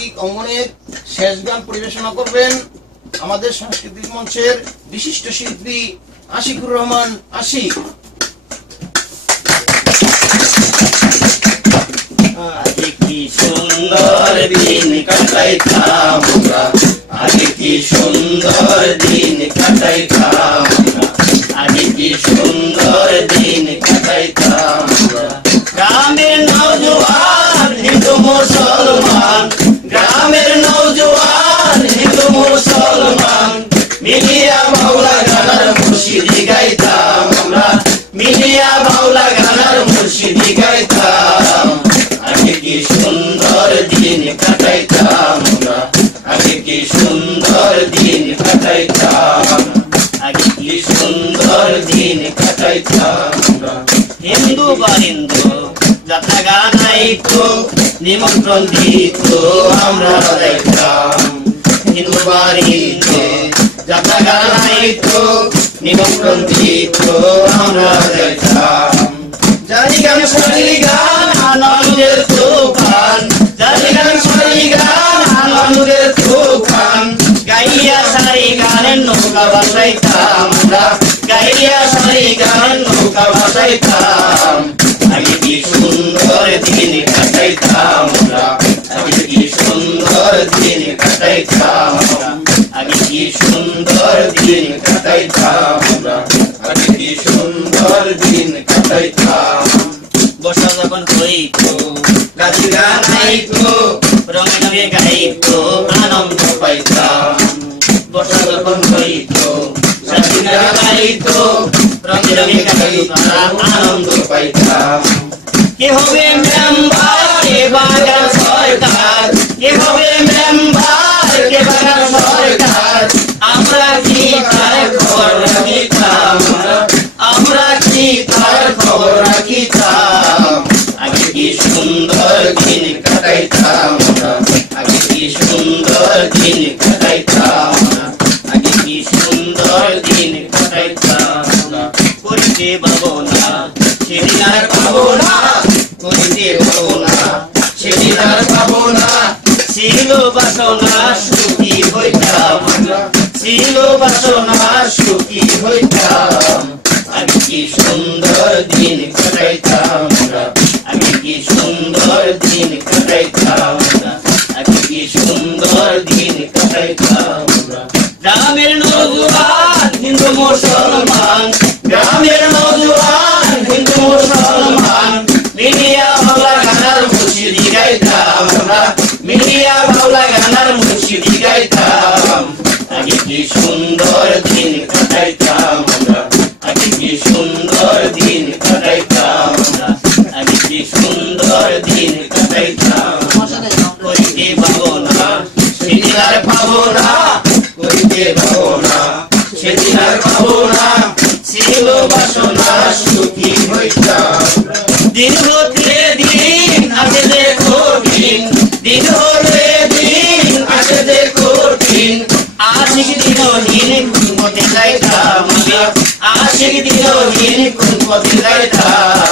সাংস্কৃতিক অঙ্গনের শেষ গান পরিবেশনা করবেন আমাদের সাংস্কৃতিক মঞ্চের বিশিষ্ট শিল্পী আশিকুর রহমান আশিক। আগে কি সুন্দর দিন কাটাইতাম আমরা, আগে কি সুন্দর দিন কাটাইতাম আমরা, আগে কি সুন্দর দিন কাটাইতাম আমরা। গ্রামের নওজোয়ান হিন্দু মুসলমান, গ্রামের নওজোয়ান হিন্দু মুসলমান, মিলিয়া বাউলা গানার মুর্শিদি গাইতাম আমরা, মিলিয়া বাউলা গানার মুর্শিদি গাইতাম। আগে কি সুন্দর দিন কাটাইতাম আমরা, আগে কি সুন্দর দিন কাটাইতাম, আগে কি সুন্দর দিন কাটাইতাম আমরা। হিন্দু বারিন্দু যাত্রা গান আইতো, নিমন্ত্রণ দিত আমরা যাইতাম। হিন্দু বারিন্দু যাত্রা গান আইতো, নিমন্ত্রণ দিত আমরা যাইতাম। জানি গান সারি গান আনন্দের তুফান, জানি গান সারি গান আনন্দের তুফান, গাইয়া সারি গানের নৌকা ভাসাইতাম আমরা, গাইয়া সারি গানের নৌকা ভাসাইতাম। আগে কি সুন্দর দিন কাটাইতাম আমরা, আগে কি সুন্দর দিন কাটাইতাম আমরা, আগে কি সুন্দর দিন কাটাইতাম আমরা, আগে কি সুন্দর দিন কাটাইতাম। বর্ষা যখন হইতো গাছি গান আইতো, রঙে রঙে গাইতো আনন্দ পাইতাম। বর্ষা যখন হইতো গাছি গান আইতো, রঙে রঙে গাইতো আনন্দ পাইতাম। কে হবে মেম্বার কে বাগান সরকার, কে হবে মেম্বার কে বাগান সরকার, আমরা কি তার খবর রাখিতাম, আমরা কি তার খবর রাখিতাম। আগে কি সুন্দর দিন কাটাইতাম আমরা, আগে কি সুন্দর দিন কাটাইতাম আমরা, আগে কি সুন্দর দিন কাটাইতাম আমরা। করিতে পাবো না সেদিন আর পাবো না, করিতে পাবো না সেদিন আর পাবো না, ছিল বাসনা সুখী হইতাম আমরা, ছিল বাসনা সুখী হইতাম। আগে কি সুন্দর দিন কাটাইতাম আমরা, আগে কি সুন্দর দিন কাটাইতাম আমরা, আগে কি সুন্দর দিন কাটাইতাম আমরা। গ্রামের নওজোয়ান হিন্দু মুসলমান, গ্রামের নওজোয়ান হিন্দু মুসলমান, মিলিয়া বাউলা গানার মুর্শিদি গাইতাম আমরা, মিলিয়া বাউলা গানার মুর্শিদি গাইতাম। আগে কি সুন্দর দিন কাটাইতাম আমরা, আগে কি সুন্দর দিন কাটাইতাম আমরা, আগে কি সুন্দর দিন কাটাইতাম। করিতে পাবো না সেদিন আর পাবো না, করিতে পাবো না সেদিন আর পাবো না, ছিল বাসনা সুখী হইতাম। দিন হতে দিন আসে যে কঠিন, দিন হতে দিন আসে যে কঠিন, আশিক দিনহীন কোন পথে যাইতাম, আশিক দিনহীন কোন পথে যাইতাম।